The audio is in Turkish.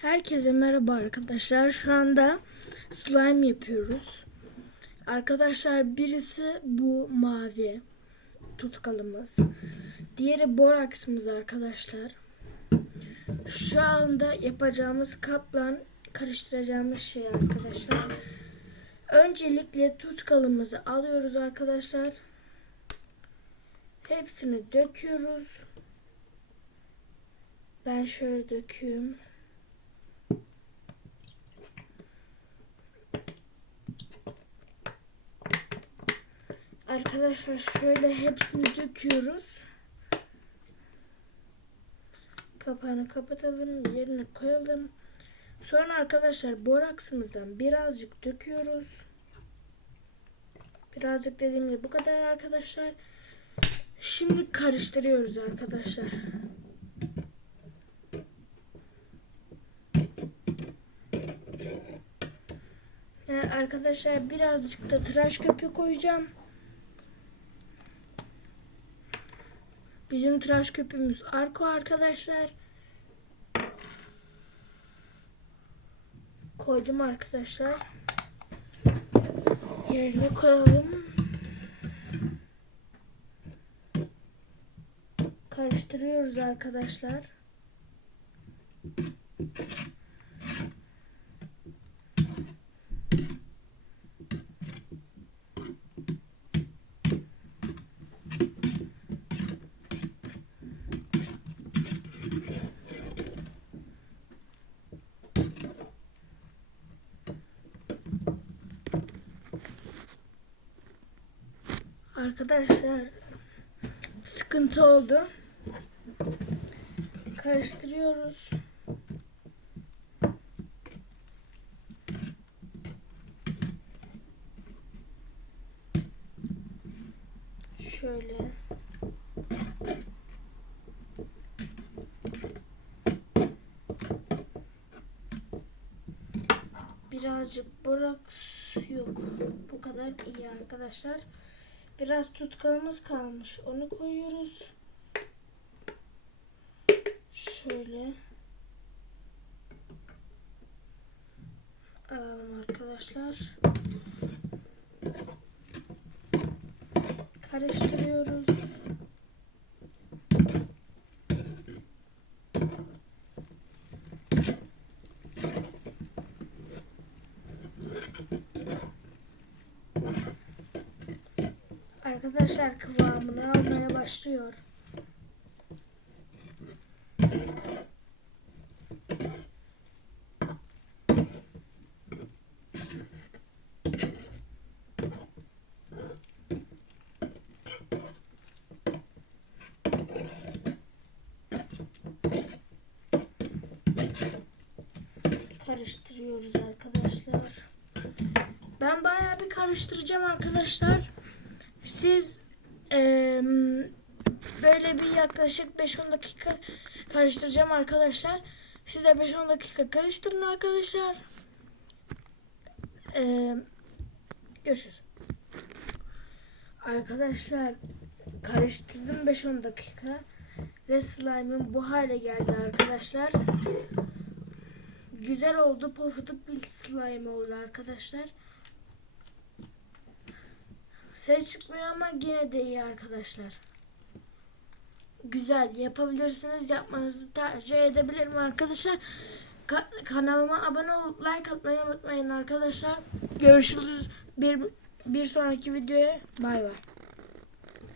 Herkese merhaba arkadaşlar. Şu anda slime yapıyoruz. Arkadaşlar birisi bu mavi tutkalımız. Diğeri boraksımız arkadaşlar. Şu anda yapacağımız kaplan karıştıracağımız şey arkadaşlar. Öncelikle tutkalımızı alıyoruz arkadaşlar. Hepsini döküyoruz. Ben şöyle döküyorum. Arkadaşlar şöyle hepsini döküyoruz. Kapağını kapatalım, yerine koyalım. Sonra arkadaşlar boraksımızdan birazcık döküyoruz. Birazcık dediğimde bu kadar arkadaşlar. Şimdi karıştırıyoruz arkadaşlar. Yani arkadaşlar birazcık da tıraş köpüğü koyacağım. Bizim tıraş köpüğümüz Arko arkadaşlar. Koydum arkadaşlar. Yerine koyalım. Karıştırıyoruz arkadaşlar. Arkadaşlar sıkıntı oldu. Karıştırıyoruz. Şöyle. Birazcık boraks yok. Bu kadar iyi arkadaşlar. Biraz tutkalımız kalmış. Onu koyuyoruz. Şöyle. Alalım arkadaşlar. Karıştırıyoruz. Arkadaşlar kıvamını almaya başlıyor. Karıştırıyoruz arkadaşlar. Ben bayağı bir karıştıracağım arkadaşlar. Siz eee, böyle bir yaklaşık 5-10 dakika karıştıracağım arkadaşlar. Siz de 5-10 dakika karıştırın arkadaşlar. Eee, görüşürüz. Arkadaşlar karıştırdım 5-10 dakika ve slime'ım bu hale geldi arkadaşlar. Güzel oldu. Pofuduk bir slime oldu arkadaşlar. Ses çıkmıyor ama yine de iyi arkadaşlar. Güzel yapabilirsiniz. Yapmanızı tercih edebilirim arkadaşlar. Ka- kanalıma abone olup like atmayı unutmayın arkadaşlar. Görüşürüz bir bir sonraki videoya. Bay bay.